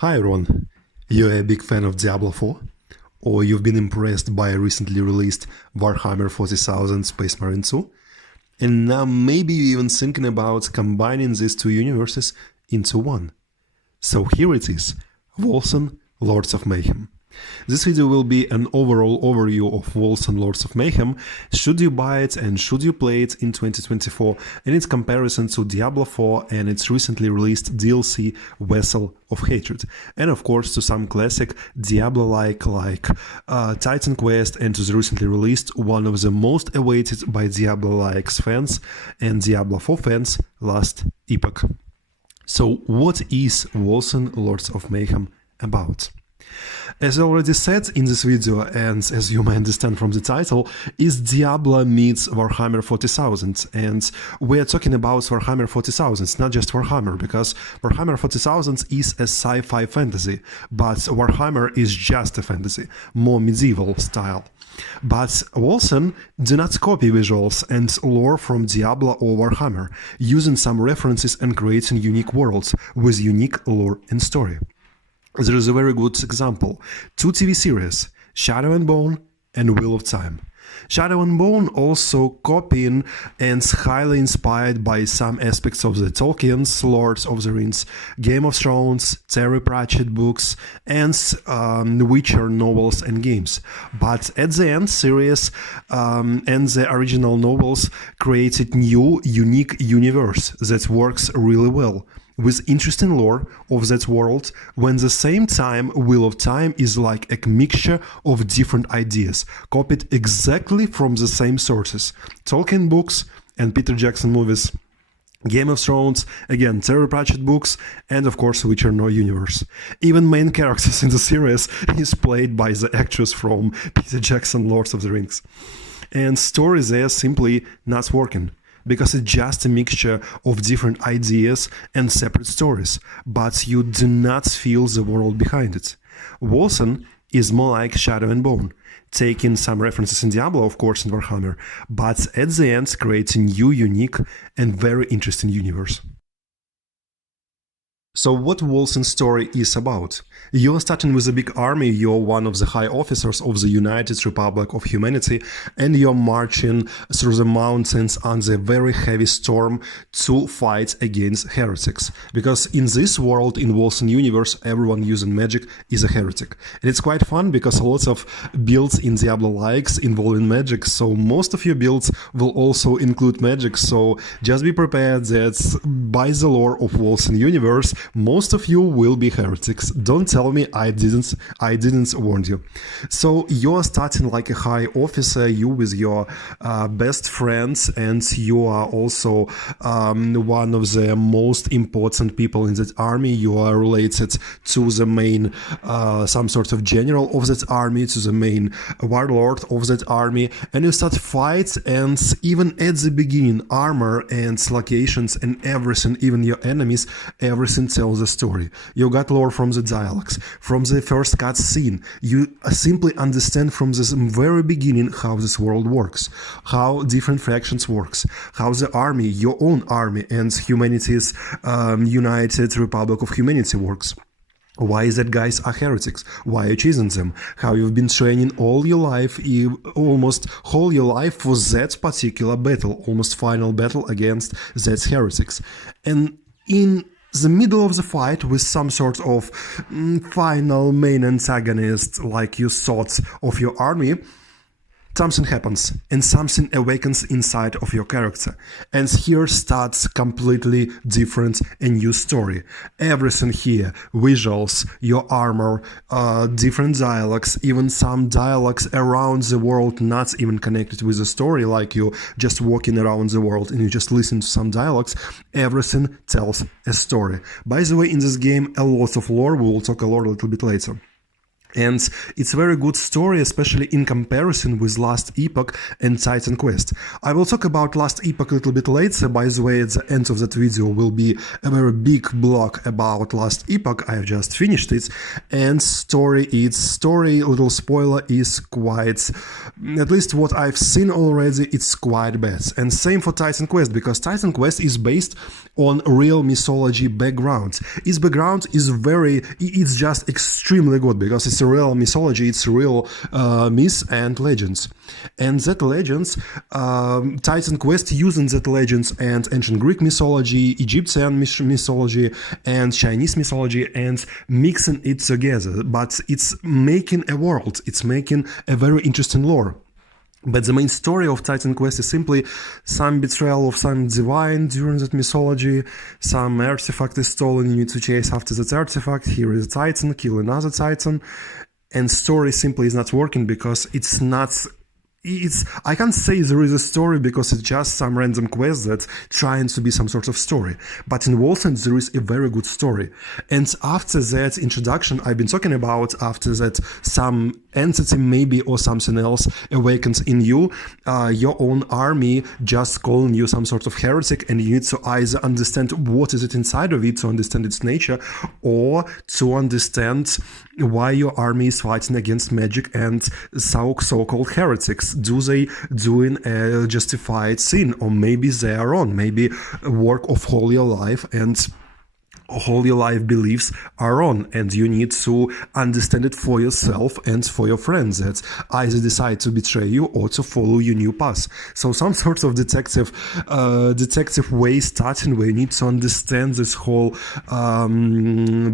Hi everyone, you're a big fan of Diablo 4? Or you've been impressed by a recently released Warhammer 40,000 Space Marine 2? And now maybe you're even thinking about combining these two universes into one. So here it is, Wolcen, Lords of Mayhem. This video will be an overall overview of Wolcen Lords of Mayhem, should you buy it and should you play it in 2024, and its comparison to Diablo 4 and its recently released DLC Vessel of Hatred, and of course to some classic Diablo-like Titan Quest, and to the recently released, one of the most awaited by Diablo-likes fans and Diablo 4 fans, Last Epoch. So what is Wolcen Lords of Mayhem about? As I already said in this video, and as you may understand from the title, is Diablo meets Warhammer 40,000, and we are talking about Warhammer 40,000, not just Warhammer, because Warhammer 40,000 is a sci-fi fantasy, but Warhammer is just a fantasy, more medieval style. But Wolcen do not copy visuals and lore from Diablo or Warhammer, using some references and creating unique worlds with unique lore and story. There is a very good example. Two TV series, Shadow and Bone and Wheel of Time. Shadow and Bone also copying and highly inspired by some aspects of the Tolkien's Lord of the Rings, Game of Thrones, Terry Pratchett books, and Witcher novels and games. But at the end, series and the original novels created new, unique universe that works really well, with interesting lore of that world, when at the same time Wheel of Time is like a mixture of different ideas, copied exactly from the same sources. Tolkien books and Peter Jackson movies, Game of Thrones, again Terry Pratchett books, and of course Witcher no universe. Even main characters in the series is played by the actress from Peter Jackson Lord of the Rings. And stories there simply not working, because it's just a mixture of different ideas and separate stories, but you do not feel the world behind it. Wolcen is more like Shadow and Bone, taking some references in Diablo, of course, in Warhammer, but at the end creating new, unique, and very interesting universe. So what Wolcen's story is about? You're starting with a big army, you're one of the high officers of the United Republic of Humanity, and you're marching through the mountains under a very heavy storm to fight against heretics. Because in this world, in Wolcen universe, everyone using magic is a heretic. And it's quite fun because lots of builds in Diablo-likes involving magic, so most of your builds will also include magic, so just be prepared that by the lore of Wolcen universe, most of you will be heretics. Don't tell me I didn't warn you. So you're starting like a high officer, you with your best friends, and you are also one of the most important people in that army. You are related to the main, some sort of general of that army, to the main warlord of that army, and you start fights, and even at the beginning, armor and locations and everything, even your enemies, everything tells the story. You got lore from the dialogues, from the first cutscene. You simply understand from the very beginning how this world works, how different factions works, how the army, your own army, and humanity's United Republic of Humanity works. Why is that guys are heretics? Why are you choosing them? How you've been training all your life, almost whole your life for that particular battle, almost final battle against that heretics. And in the middle of the fight, with some sort of final main antagonist, like you thought of your army, something happens and something awakens inside of your character, and here starts completely different and new story. Everything here, visuals, your armor, different dialogues, even some dialogues around the world not even connected with the story, like you just walking around the world and you just listen to some dialogues. Everything tells a story. By the way, in this game a lot of lore, we will talk a lot a little bit later. And it's a very good story, especially in comparison with Last Epoch and Titan Quest. I will talk about Last Epoch a little bit later. By the way, at the end of that video will be a very big blog about Last Epoch. I have just finished it. And its story, little spoiler, is quite, at least what I've seen already, it's quite bad. And same for Titan Quest, because Titan Quest is based on real mythology background. Its background is it's just extremely good, because it's a real mythology, it's real myths and legends. And that legends, Titan Quest using that legends and ancient Greek mythology, Egyptian mythology, and Chinese mythology, and mixing it together. But it's making a world, it's making a very interesting lore. But the main story of Titan Quest is simply some betrayal of some divine during that mythology, some artifact is stolen, you need to chase after that artifact, here is a Titan, kill another Titan, and story simply is not working because it's not... I can't say there is a story because it's just some random quest that's trying to be some sort of story. But in Wolcen there is a very good story. And after that introduction I've been talking about, after that some entity maybe or something else awakens in you, your own army just calling you some sort of heretic, and you need to either understand what is it inside of it to understand its nature, or to understand why your army is fighting against magic and so-called heretics. Do they doing a justified sin, or maybe they are wrong, maybe a work of holy life and holy life beliefs are on, and you need to understand it for yourself and for your friends that either decide to betray you or to follow your new path. So some sort of detective way starting, where you need to understand this whole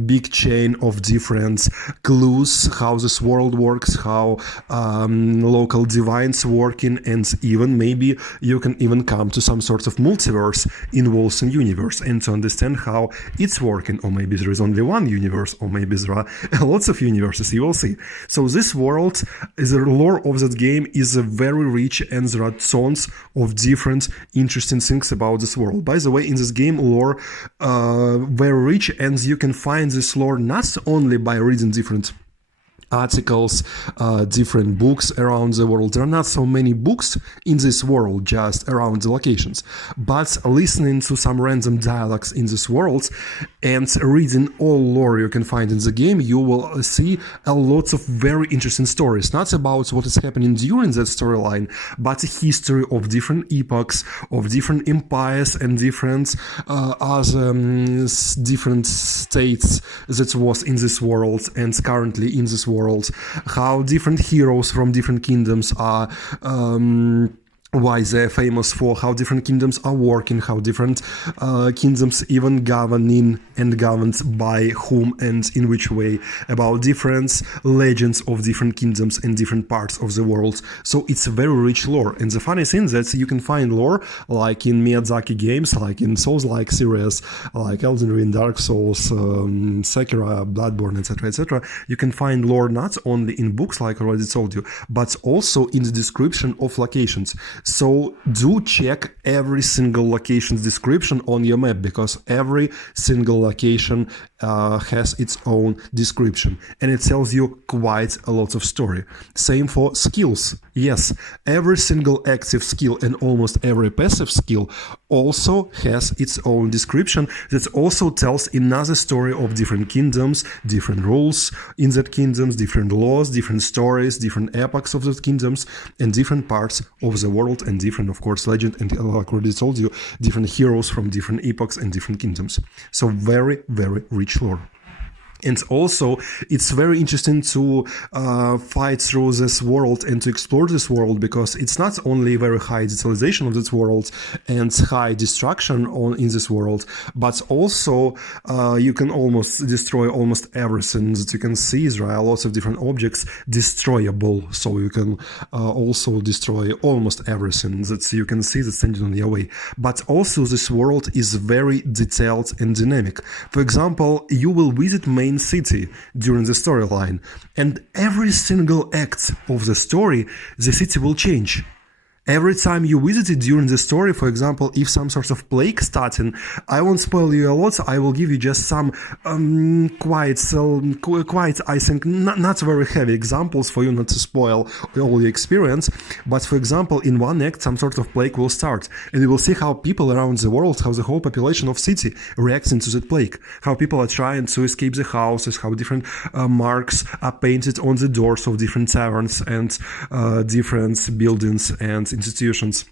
big chain of different clues, how this world works, how local divines working, and even maybe you can even come to some sort of multiverse in Wolcen universe, and to understand how it's working, or maybe there is only one universe, or maybe there are lots of universes, you will see. So this world, the lore of that game is very rich, and there are tons of different interesting things about this world. By the way, in this game, lore very rich, and you can find this lore not only by reading different articles, different books around the world. There are not so many books in this world just around the locations, but listening to some random dialogues in this world and reading all lore you can find in the game, you will see a lot of very interesting stories, not about what is happening during that storyline, but a history of different epochs, of different empires, and different different states that was in this world and currently in this world, how different heroes from different kingdoms are why they're famous for, how different kingdoms are working, how different kingdoms even governing and governed by whom and in which way, about different legends of different kingdoms and different parts of the world. So it's a very rich lore. And the funny thing is that you can find lore like in Miyazaki games, like in Souls-like series, like Elden Ring, Dark Souls, Sekiro, Bloodborne, etc., etc. You can find lore not only in books, like I already told you, but also in the description of locations. So do check every single location's description on your map, because every single location has its own description, and it tells you quite a lot of story. Same for skills. Yes, every single active skill and almost every passive skill also has its own description that also tells another story of different kingdoms, different rules in that kingdoms, different laws, different stories, different epochs of those kingdoms, and different parts of the world, and different, of course, legend, and like I already told you, different heroes from different epochs and different kingdoms. So very, very rich lore. And also, it's very interesting to fight through this world and to explore this world, because it's not only very high detalization of this world and high destruction in this world, but also you can almost destroy almost everything that you can see. There are lots of different objects destroyable, so you can also destroy almost everything that you can see that's standing on your way. But also, this world is very detailed and dynamic. For example, you will visit main city during the storyline, and every single act of the story, the city will change. Every time you visit it during the story, for example, if some sort of plague starting, I won't spoil you a lot, I will give you just some quite, I think, not very heavy examples for you not to spoil all the experience. But for example, in one act, some sort of plague will start, and you will see how people around the world, how the whole population of city reacts into that plague, how people are trying to escape the houses, how different marks are painted on the doors of different taverns and different buildings and institutions,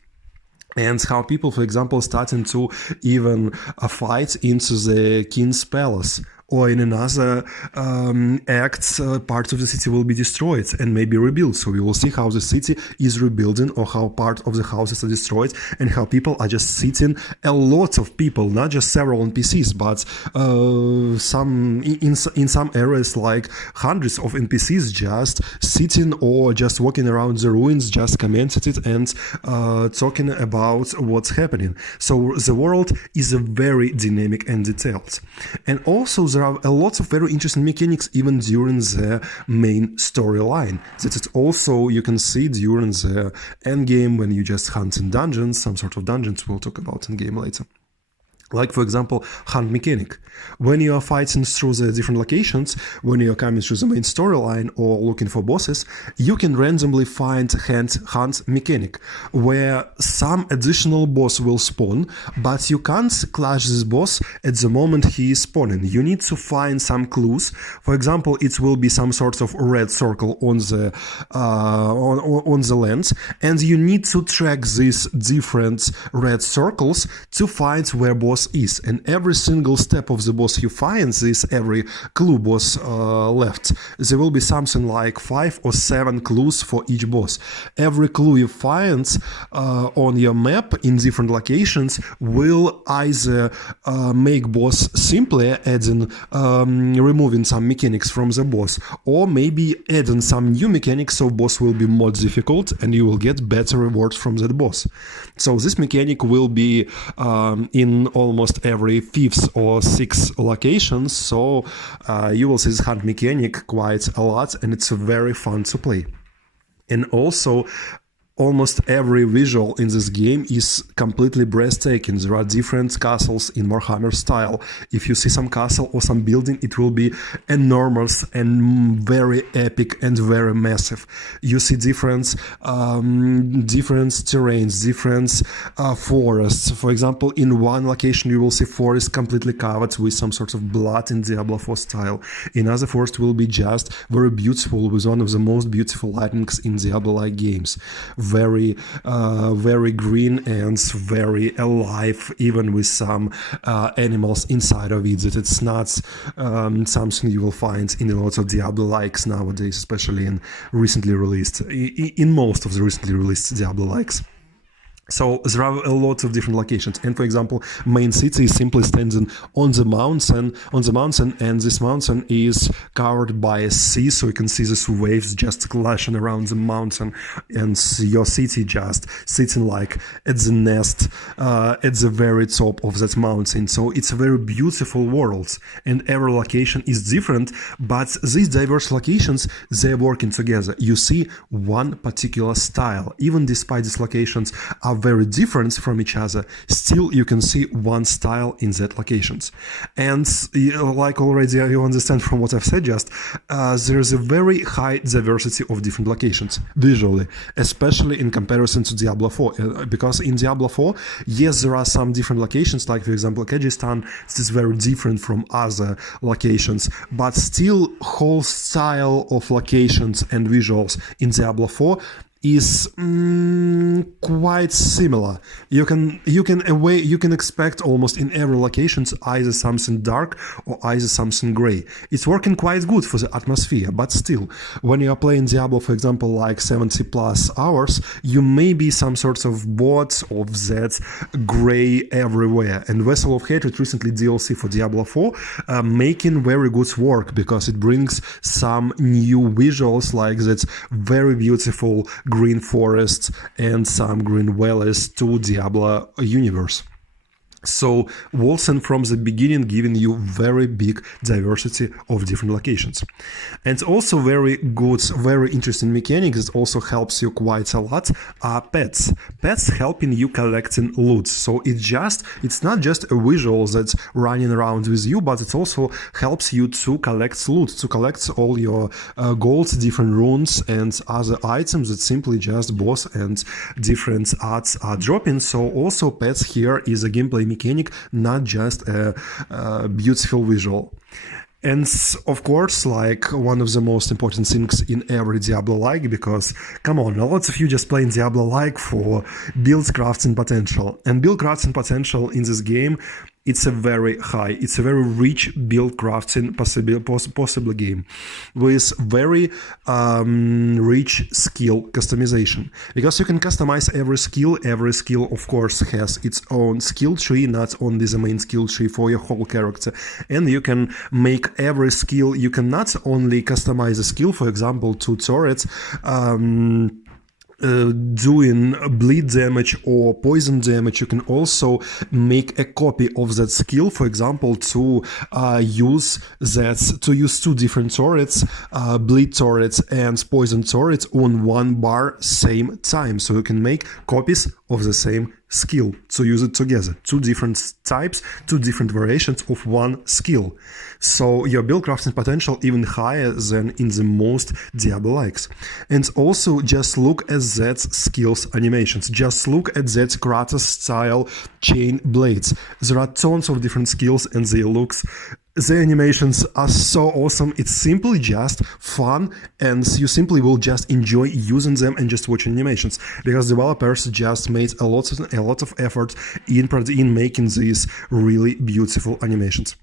and how people, for example, starting to even fight into the king's palace. Or in another act, parts of the city will be destroyed and maybe rebuilt. So we will see how the city is rebuilding, or how part of the houses are destroyed, and how people are just sitting. A lot of people, not just several NPCs, but in some areas like hundreds of NPCs just sitting or just walking around the ruins, just commenting it and talking about what's happening. So the world is very dynamic and detailed, and also there are a lot of very interesting mechanics even during the main storyline that it also you can see during the end game when you just hunt in dungeons, some sort of dungeons we'll talk about in game later. Like, for example, hunt mechanic. When you are fighting through the different locations, when you are coming through the main storyline or looking for bosses, you can randomly find hunt mechanic, where some additional boss will spawn, but you can't clash this boss at the moment he is spawning. You need to find some clues. For example, it will be some sort of red circle on the land, and you need to track these different red circles to find where boss is, and every single step of the boss you find, this every clue boss left, there will be something like 5 or 7 clues for each boss. Every clue you find on your map in different locations will either make boss simpler, adding removing some mechanics from the boss, or maybe adding some new mechanics so boss will be more difficult and you will get better rewards from that boss. So this mechanic will be in almost every 5th or 6th location, so you will see this hunt mechanic quite a lot, and it's very fun to play. And also, almost every visual in this game is completely breathtaking. There are different castles in Warhammer style. If you see some castle or some building, it will be enormous and very epic and very massive. You see different terrains, different forests. For example, in one location you will see forest completely covered with some sort of blood in Diablo 4 style. Another forest will be just very beautiful with one of the most beautiful lightnings in Diablo-like games. Very green and very alive, even with some animals inside of it, that it's not something you will find in a lot of Diablo-likes nowadays, especially in most of the recently released Diablo-likes. So there are a lot of different locations, and for example, main city is simply standing on the mountain, and this mountain is covered by a sea, so you can see these waves just clashing around the mountain, and your city just sitting like at the nest, at the very top of that mountain. So it's a very beautiful world, and every location is different, but these diverse locations, they're working together. You see one particular style, even despite these locations are very different from each other, still you can see one style in that locations. And like already you understand from what I've said just, there is a very high diversity of different locations visually, especially in comparison to Diablo 4, because in Diablo 4, yes, there are some different locations, like for example Kyrgyzstan, it is very different from other locations, but still whole style of locations and visuals in Diablo 4 is quite similar. You can expect almost in every locations either something dark or either something gray. It's working quite good for the atmosphere, but still, when you are playing Diablo, for example, like 70 plus hours, you may be some sorts of bored of that gray everywhere. And Vessel of Hatred, recently DLC for Diablo 4, making very good work, because it brings some new visuals like that very beautiful green forests and some green valleys to Diablo universe. So Wolcen from the beginning giving you very big diversity of different locations. And also very good, very interesting mechanic that also helps you quite a lot are pets. Pets helping you collecting loot. So it's not just a visual that's running around with you, but it also helps you to collect loot, to collect all your gold, different runes and other items that simply just boss and different arts are dropping. So also pets here is a gameplay mechanic, not just a beautiful visual. And of course, like one of the most important things in every Diablo-like, because come on, a lot of you just playing Diablo-like for build crafting potential. And build crafting potential in this game, it's a very high, it's a very rich build crafting possible game with very rich skill customization, because you can customize every skill of course has its own skill tree, not only the main skill tree for your whole character, and you can make every skill, you can not only customize a skill, for example, to turrets, doing bleed damage or poison damage, you can also make a copy of that skill, for example, to use two different turrets, bleed turrets and poison turrets on one bar same time. So you can make copies of the same skill to use it together. Two different types, two different variations of one skill. So your build crafting potential even higher than in the most Diablo-likes. And also just look at that skills animations. Just look at that Kratos style chain blades. There are tons of different skills and the animations are so awesome. It's simply just fun, and you simply will just enjoy using them and just watching animations, because developers just made a lot of effort in making these really beautiful animations.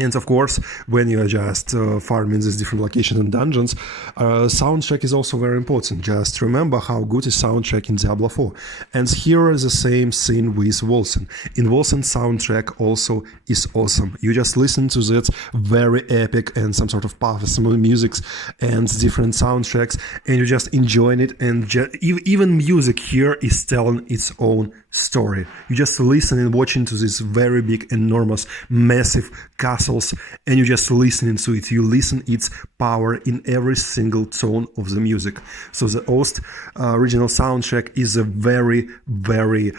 And of course, when you are just farming these different locations and dungeons, soundtrack is also very important. Just remember how good is soundtrack in Diablo 4. And here is the same thing with Wolcen. In Wolcen, soundtrack also is awesome. You just listen to that very epic and some sort of powerful musics and different soundtracks, and you're just enjoying it. And even music here is telling its own story. You just listen and watching to this very big, enormous, massive castles, and you just listening to it. You listen its power in every single tone of the music. So the Ost original soundtrack is a very, very,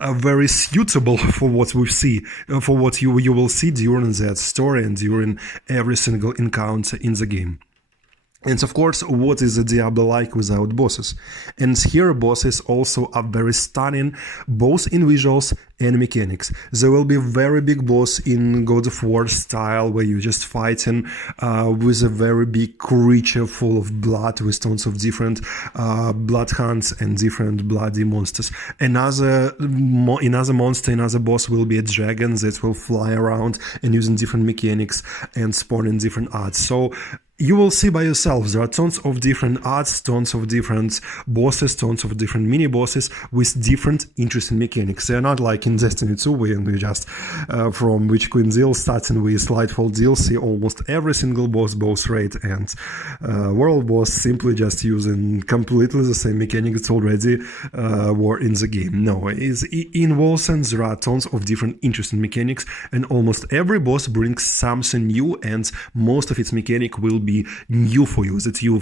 very suitable for what we see, for what you will see during that story and during every single encounter in the game. And of course, what is a Diablo-like without bosses? And here bosses also are very stunning, both in visuals and mechanics. There will be a very big boss in God of War style, where you're just fighting with a very big creature full of blood, with tons of different bloodhounds and different bloody monsters. Another boss will be a dragon that will fly around and using different mechanics and spawning different arts. So you will see by yourself, there are tons of different arts, tons of different bosses, tons of different mini-bosses with different interesting mechanics. They're not like in Destiny 2, where we just, from Witch Queen deal, starting with Lightfall DLC, almost every single boss raid and world boss simply just using completely the same mechanic that's already were in the game. No, in Wolcen there are tons of different interesting mechanics, and almost every boss brings something new, and most of its mechanic will be new for you that you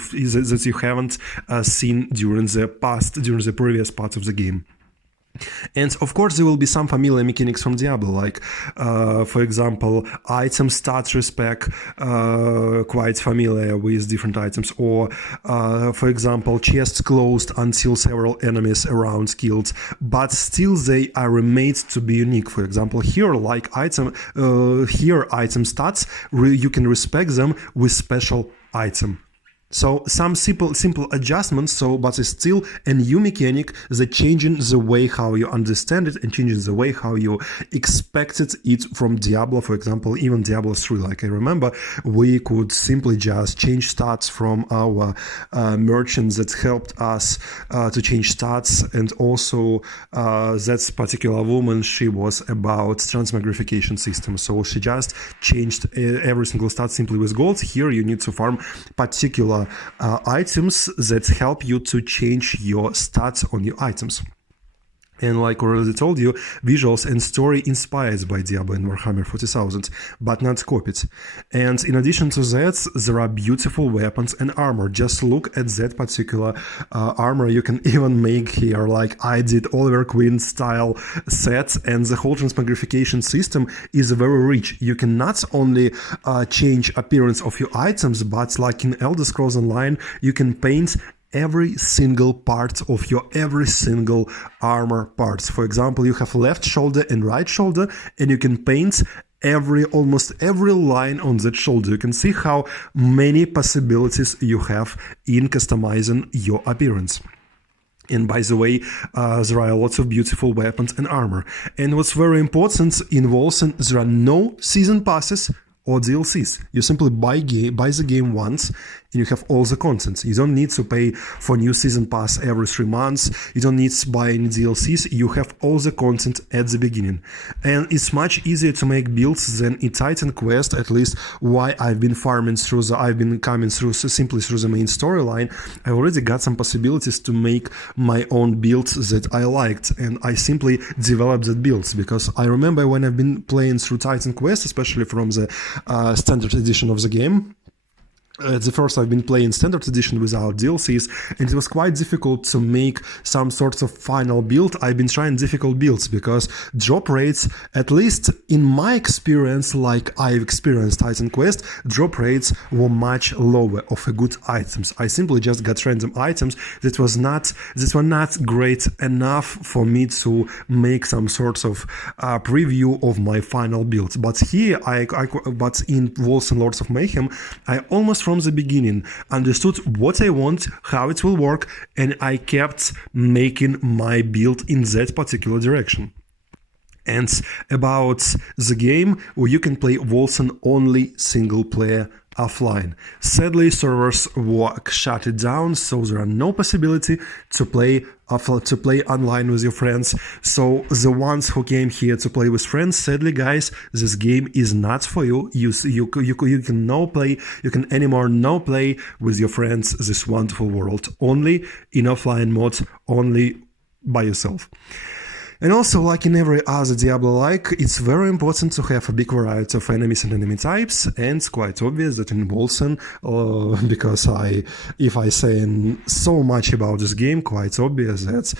haven't seen during the previous parts of the game. And of course there will be some familiar mechanics from Diablo, like for example item stats respec, quite familiar with different items, or for example chests closed until several enemies around killed, but still they are remade to be unique. For example here, like item stats, you can respec them with special item. So some simple adjustments, but it's still a new mechanic that changing the way how you understand it and changing the way how you expected it from Diablo. For example, even Diablo 3, like I remember, we could simply just change stats from our merchants that helped us to change stats. And also that particular woman, she was about transmogrification system. So she just changed every single stat simply with gold. Here you need to farm particular items that help you to change your stats on your items. And like already told you, visuals and story inspired by Diablo and Warhammer 40,000, but not copied. And in addition to that, there are beautiful weapons and armor. Just look at that particular armor you can even make here. Like I did Oliver Queen style set, and the whole transmogrification system is very rich. You can not only change appearance of your items, but like in Elder Scrolls Online, you can paint every single part of your every single armor parts. For example, you have left shoulder and right shoulder, and you can paint almost every line on that shoulder. You can see how many possibilities you have in customizing your appearance. And by the way, there are lots of beautiful weapons and armor. And what's very important, in Wolcen, there are no season passes or DLCs. You simply buy the game once, and you have all the content. You don't need to pay for new season pass every 3 months. You don't need to buy any DLCs. You have all the content at the beginning. And it's much easier to make builds than in Titan Quest, at least why I've been coming through simply through the main storyline. I already got some possibilities to make my own builds that I liked, and I simply developed that builds, because I remember when I've been playing through Titan Quest, especially from the standard edition of the game. At the first, I've been playing standard edition without DLCs, and it was quite difficult to make some sorts of final build. I've been trying difficult builds because drop rates, at least in my experience, like I've experienced Titan Quest, drop rates were much lower of good items. I simply just got random items that were not great enough for me to make some sorts of preview of my final build. But here, but in Wolcen Lords of Mayhem, I almost from the beginning understood what I want, how it will work, and I kept making my build in that particular direction. And about the game, you can play Wolcen only single player offline. Sadly, servers were shut it down, so there are no possibility to play online with your friends. So the ones who came here to play with friends, sadly, guys, this game is not for you. You can anymore no play with your friends this wonderful world. Only in offline mode, only by yourself. And also, like in every other Diablo-like, it's very important to have a big variety of enemies and enemy types, and it's quite obvious that in Wolcen, because if I say so much about this game, quite obvious that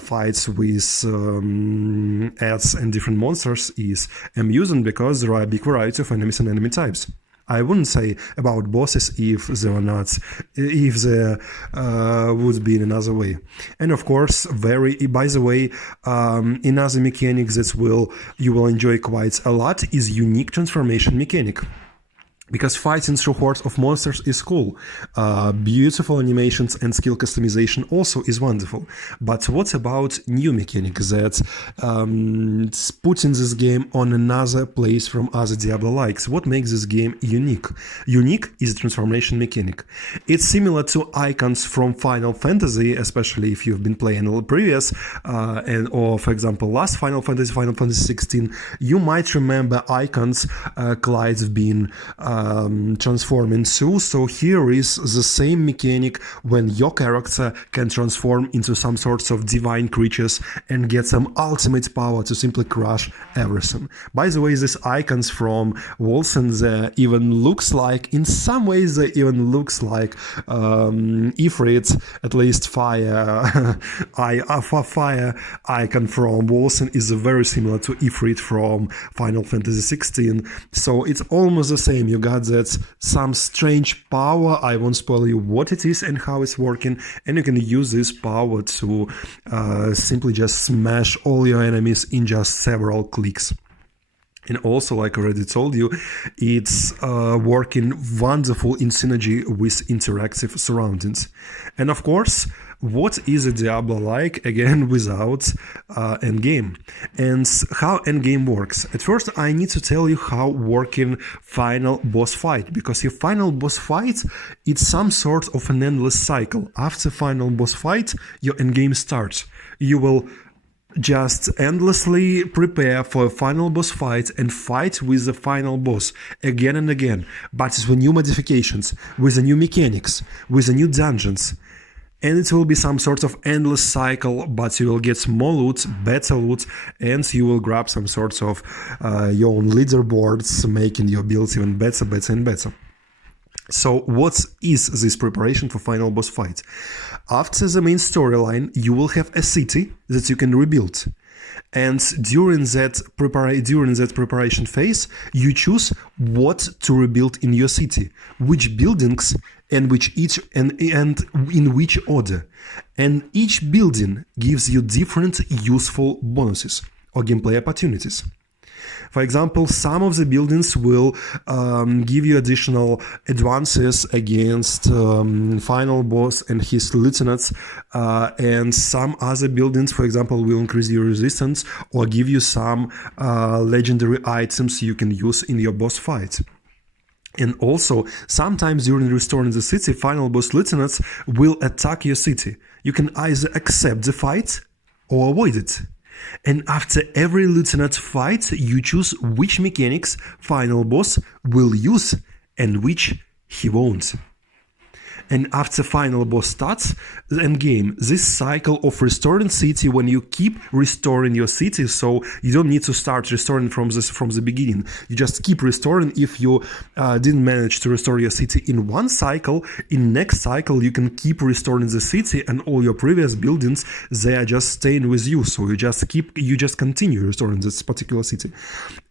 fights with ads and different monsters is amusing, because there are a big variety of enemies and enemy types. I wouldn't say about bosses if there would be in another way. And of course, by the way, another mechanic that you will enjoy quite a lot is unique transformation mechanic. Because fighting through hordes of monsters is cool. Beautiful animations and skill customization also is wonderful. But what about new mechanic that puts in this game on another place from other Diablo-likes? What makes this game unique? Unique is the transformation mechanic. It's similar to icons from Final Fantasy, especially if you've been playing the previous, or for example, last Final Fantasy 16. You might remember icons Clyde's been transform into. So here is the same mechanic when your character can transform into some sorts of divine creatures and get some ultimate power to simply crush everything. By the way, these icons from Wolcen, in some ways they even looks like Ifrit, at least fire icon from Wolcen is very similar to Ifrit from Final Fantasy 16. So it's almost the same. You got that some strange power. I won't spoil you what it is and how it's working, and you can use this power to simply just smash all your enemies in just several clicks. And also, like I already told you, it's working wonderful in synergy with interactive surroundings. And of course, what is a Diablo-like, again, without endgame? And how endgame works. At first, I need to tell you how working final boss fight, because your final boss fight, it's some sort of an endless cycle. After final boss fight, your endgame starts. You will just endlessly prepare for a final boss fight and fight with the final boss again and again, but with new modifications, with the new mechanics, with the new dungeons. and it will be some sort of endless cycle, but you will get more loot, better loot, and you will grab some sorts of your own leaderboards, making your builds even better, better, and better. So what is this preparation for final boss fight? After the main storyline, you will have a city that you can rebuild. And during that preparation phase, you choose what to rebuild in your city, which buildings and in which order. And each building gives you different useful bonuses or gameplay opportunities. For example, some of the buildings will give you additional advances against final boss and his lieutenants, and some other buildings, for example, will increase your resistance or give you some legendary items you can use in your boss fight. And also, sometimes during restoring the city, final boss lieutenants will attack your city. You can either accept the fight or avoid it. And after every lieutenant fight, you choose which mechanics final boss will use and which he won't. And after final boss starts the endgame, this cycle of restoring city, when you keep restoring your city, so you don't need to start restoring from the beginning. You just keep restoring. If you didn't manage to restore your city in one cycle, in next cycle you can keep restoring the city, and all your previous buildings, they are just staying with you. So you just continue restoring this particular city.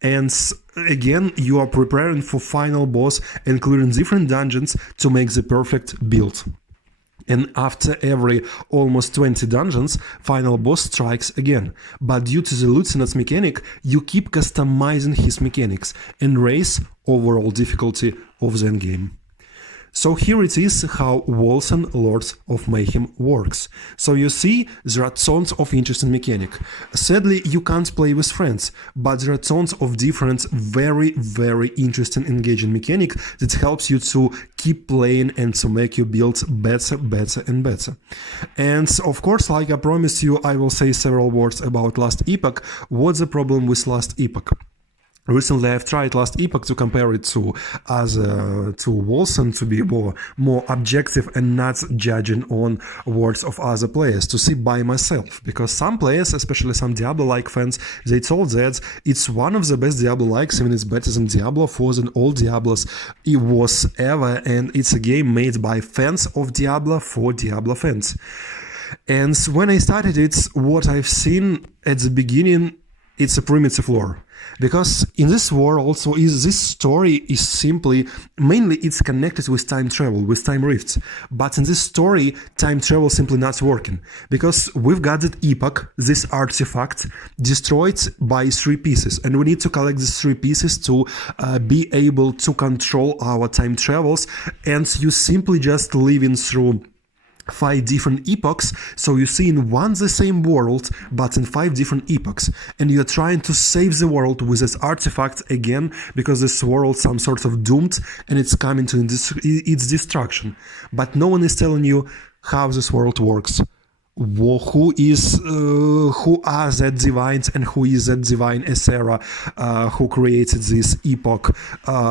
And again, you are preparing for final boss and clearing different dungeons to make the perfect build. And after every almost 20 dungeons, final boss strikes again. But due to the lieutenant's mechanic, you keep customizing his mechanics and raise overall difficulty of the endgame. So here it is how Wolcen Lords of Mayhem works. So you see, there are tons of interesting mechanics. Sadly, you can't play with friends, but there are tons of different, very, very interesting engaging mechanics that helps you to keep playing and to make your builds better, better, and better. And of course, like I promised you, I will say several words about Last Epoch. What's the problem with Last Epoch? Recently, I've tried Last Epoch to compare it to Wolcen, to be more objective and not judging on words of other players, to see by myself. Because some players, especially some Diablo-like fans, they told that it's one of the best Diablo-likes, even it's better than Diablo 4, than all Diablos it was ever, and it's a game made by fans of Diablo for Diablo fans. And when I started it, what I've seen at the beginning, it's a primitive lore. Because in this world also this story is simply, mainly it's connected with time travel, with time rifts. But in this story, time travel simply not working. Because we've got that epoch, this artifact, destroyed by 3 pieces. And we need to collect these 3 pieces to be able to control our time travels. And you simply just living through 5 different epochs, so you see in one the same world, but in 5 different epochs, and you're trying to save the world with this artifact again, because this world some sort of doomed, and it's coming to its destruction. But no one is telling you how this world works. Who are that divines and who is that divine Essera who created this epoch,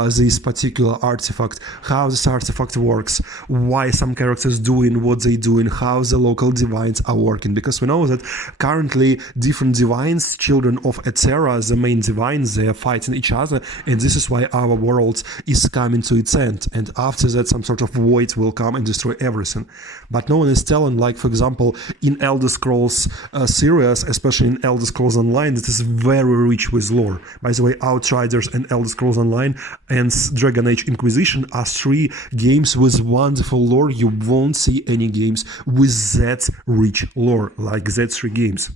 this particular artifact, how this artifact works, why some characters doing what they doing, how the local divines are working, because we know that currently different divines, children of Essera, the main divines, they are fighting each other, and this is why our world is coming to its end, and after that some sort of void will come and destroy everything. But no one is telling, like for example, in Elder Scrolls series, especially in Elder Scrolls Online, it is very rich with lore. By the way, Outriders and Elder Scrolls Online and Dragon Age Inquisition are 3 games with wonderful lore. You won't see any games with that rich lore like that 3 games.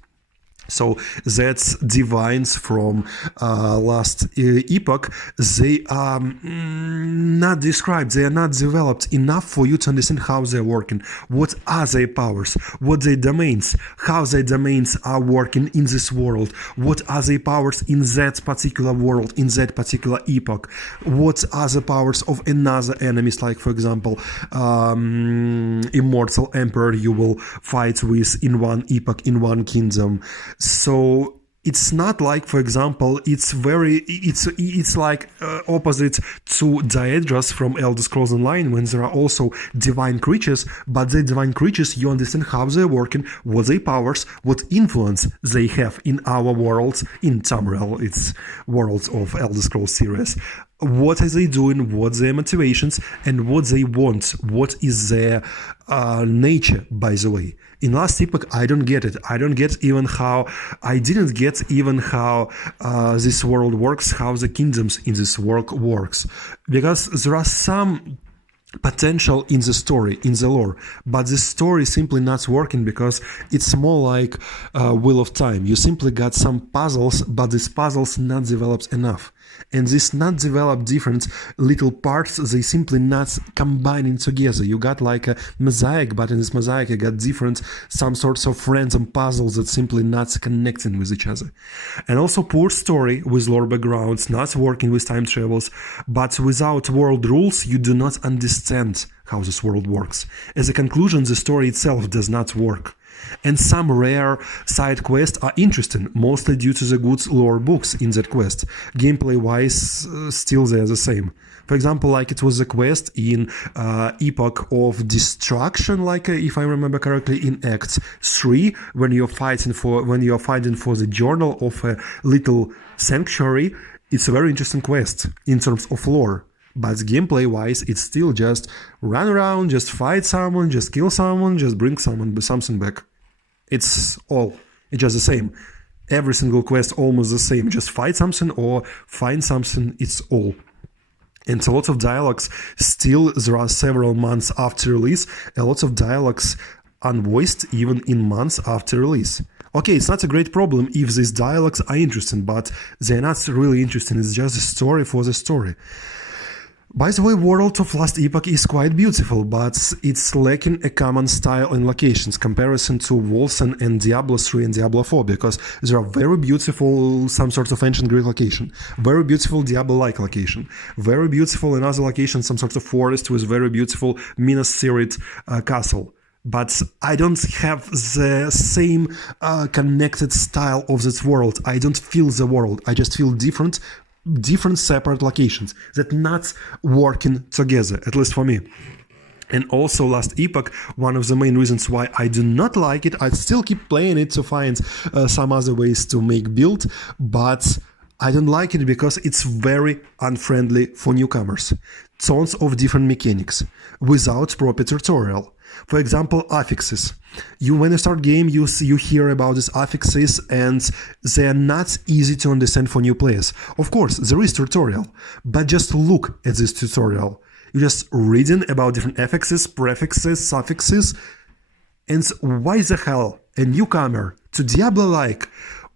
So that's divines from Last Epoch. They are not described, they are not developed enough for you to understand how they're working, what are their powers, what their domains, how their domains are working in this world, what are their powers in that particular world, in that particular epoch, what are the powers of another enemies, like for example Immortal Emperor you will fight with in one epoch, in one kingdom. So it's not like, for example, it's like opposite to Daedras from Elder Scrolls Online, when there are also divine creatures, but the divine creatures, you understand how they're working, what their powers, what influence they have in our worlds, in Tamriel, it's worlds of Elder Scrolls series. What are they doing, what's their motivations, and what they want, what is their nature, by the way. In Last Epoch, I don't get it. I didn't get even how this world works, how the kingdoms in this world works. Because there are some potential in the story, in the lore, but the story is simply not working because it's more like Wheel of Time. You simply got some puzzles, but these puzzles not developed enough. And these not developed different little parts, they simply not combining together. You got like a mosaic, but in this mosaic you got different, some sorts of random puzzles that simply not connecting with each other. And also poor story with lore backgrounds, not working with time travels, but without world rules you do not understand how this world works. As a conclusion, the story itself does not work. And some rare side quests are interesting, mostly due to the good lore books in that quest. Gameplay-wise, still they're the same. For example, like it was a quest in Epoch of Destruction, like if I remember correctly, in Act 3, when you're fighting for the journal of a little sanctuary. It's a very interesting quest in terms of lore. But gameplay-wise, it's still just run around, just fight someone, just kill someone, just bring something back. It's just the same. Every single quest almost the same. Just fight something or find something, it's all. And a lot of dialogues, still there are several months after release, a lot of dialogues unvoiced even in months after release. Okay, it's not a great problem if these dialogues are interesting, but they're not really interesting, it's just a story for the story. By the way, World of Last Epoch is quite beautiful, but it's lacking a common style and locations comparison to Wolcen and Diablo 3 and Diablo 4, because there are very beautiful some sort of ancient Greek location, very beautiful Diablo-like location, very beautiful another location, some sort of forest with very beautiful Minas Tirith castle. But I don't have the same connected style of this world. I don't feel the world. I just feel different separate locations that not working together, at least for me. And also Last Epoch, one of the main reasons why I do not like it, I still keep playing it to find some other ways to make build, but I don't like it because it's very unfriendly for newcomers. Tons of different mechanics without proper tutorial. For example, affixes. When you start game, you hear about these affixes and they are not easy to understand for new players. Of course, there is tutorial, but just look at this tutorial. You're just reading about different affixes, prefixes, suffixes, and why the hell a newcomer to Diablo-like,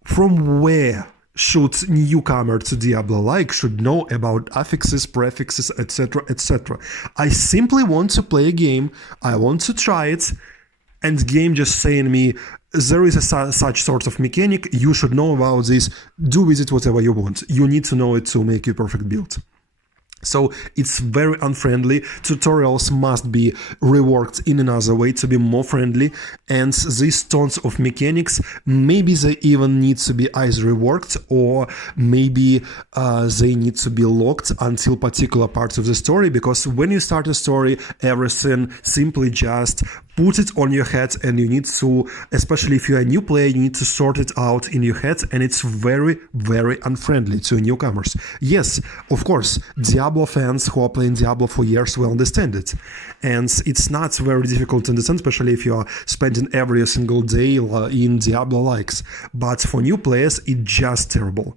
from where should newcomer to Diablo-like should know about affixes, prefixes, etc., etc. I simply want to play a game, I want to try it, and game just saying me, there is such sort of mechanic, you should know about this, do with it whatever you want. You need to know it to make your perfect build. So it's very unfriendly. Tutorials must be reworked in another way to be more friendly, and these tons of mechanics, maybe they even need to be either reworked or maybe they need to be locked until particular parts of the story, because when you start a story, everything simply just put it on your head, and you need to, especially if you're a new player, you need to sort it out in your head, and it's very, very unfriendly to newcomers. Yes, of course, Diablo fans who are playing Diablo for years will understand it, and it's not very difficult to understand, especially if you are spending every single day in Diablo-likes, but for new players, it's just terrible.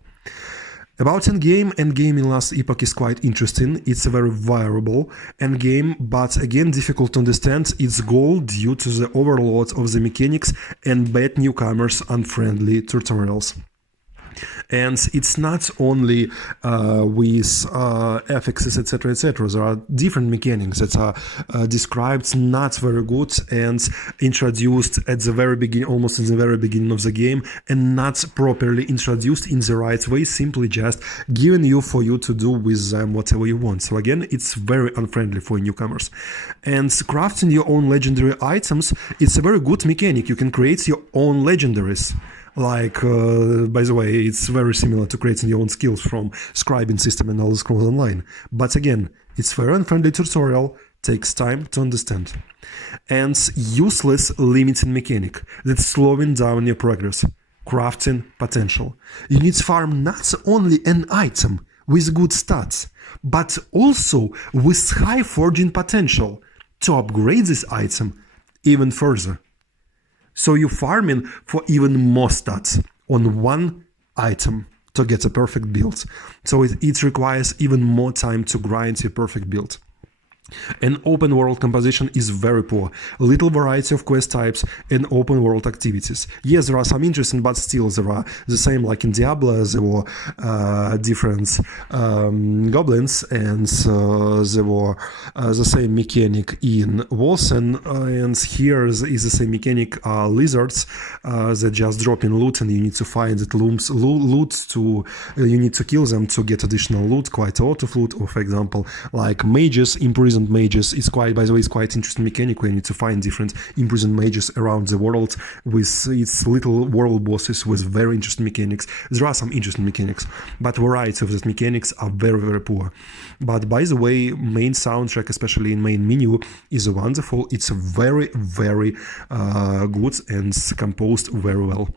About endgame in Last Epoch is quite interesting. It's a very variable endgame, but again difficult to understand its goal due to the overload of the mechanics and bad newcomers unfriendly tutorials. And it's not only with affixes, etc., etc. There are different mechanics that are described not very good and introduced at the very beginning, almost in the very beginning of the game, and not properly introduced in the right way, simply just given you for you to do with them whatever you want. So again, it's very unfriendly for newcomers. And crafting your own legendary items, it's a very good mechanic. You can create your own legendaries. Like, by the way, it's very similar to creating your own skills from scribing system and Elder Scrolls Online. But again, it's fair and friendly tutorial, takes time to understand. And useless limiting mechanic that's slowing down your progress. Crafting potential. You need to farm not only an item with good stats, but also with high forging potential to upgrade this item even further. So you're farming for even more stats on one item to get a perfect build. So it requires even more time to grind your perfect build. And open world composition is very poor. Little variety of quest types and open world activities. Yes, there are some interesting, but still there are the same like in Diablo. There were different goblins, and there were the same mechanic in Wolcen, and here is the same mechanic. Lizards that just drop in loot, and you need to find it loot to you need to kill them to get additional loot, quite a lot of loot. Or for example, like mages, imprisoned mages, is quite, by the way, it's quite interesting mechanic where you need to find different imprisoned mages around the world with its little world bosses with very interesting mechanics. There are some interesting mechanics, but variety of these mechanics are very, very poor. But by the way, main soundtrack, especially in main menu, is wonderful. It's very, very good and composed very well.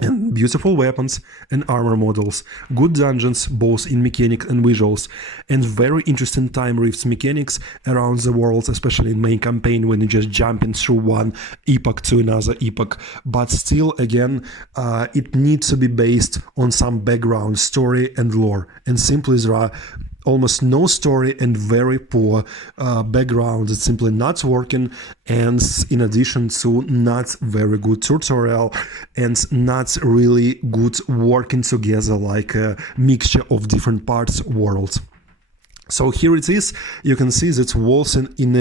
And beautiful weapons and armor models, good dungeons, both in mechanics and visuals, and very interesting time rifts mechanics around the world, especially in main campaign when you're just jumping through one epoch to another epoch. But still, again, it needs to be based on some background, story and lore. And simply there are almost no story and very poor background. It's simply not working, and in addition to not very good tutorial and not really good working together like a mixture of different parts world. So here it is. You can see that Wolcen in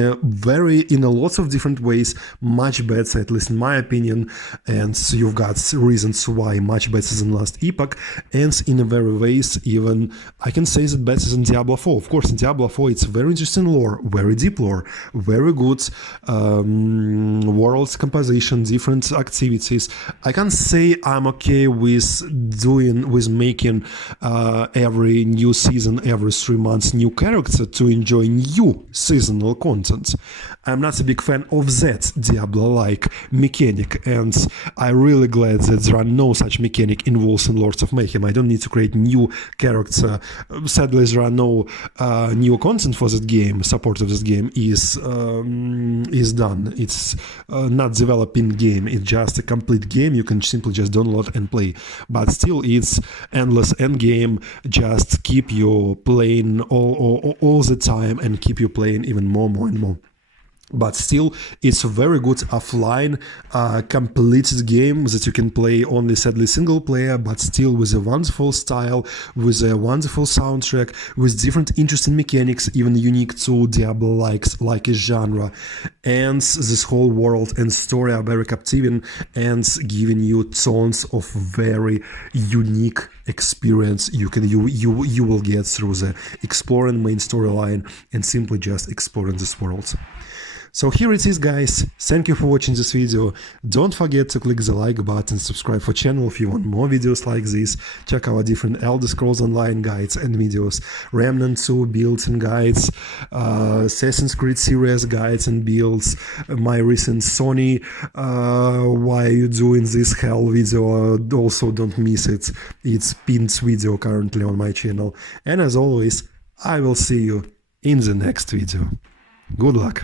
a lots of different ways much better, at least in my opinion, and you've got reasons why much better than last epoch, and in a very ways even I can say that better than Diablo 4. Of course, in Diablo 4 it's very interesting lore, very deep lore, very good world composition, different activities. I can't say I'm okay with making every new season, every 3 months new character to enjoy new seasonal content. I'm not a big fan of that Diablo-like mechanic, and I'm really glad that there are no such mechanic in Wolcen Lords of Mayhem. I don't need to create new character. Sadly, there are no new content for that game. Support of this game is done. It's not developing game. It's just a complete game. You can simply just download and play. But still, it's endless end game. Just keep you playing all the time and keep you playing even more and more. But still, it's a very good offline completed game that you can play only sadly single player, but still with a wonderful style, with a wonderful soundtrack, with different interesting mechanics, even unique to Diablo-likes like a genre. And this whole world and story are very captivating and giving you tons of very unique experience you will get through the exploring main storyline and simply just exploring this world. So here it is, guys. Thank you for watching this video. Don't forget to click the like button, subscribe for channel if you want more videos like this. Check our different Elder Scrolls Online guides and videos, Remnant 2 builds and guides, Assassin's Creed series guides and builds, my recent Sony why are you doing this hell video. Also don't miss it. It's pinned video currently on my channel. And as always, I will see you in the next video. Good luck.